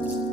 Thank you.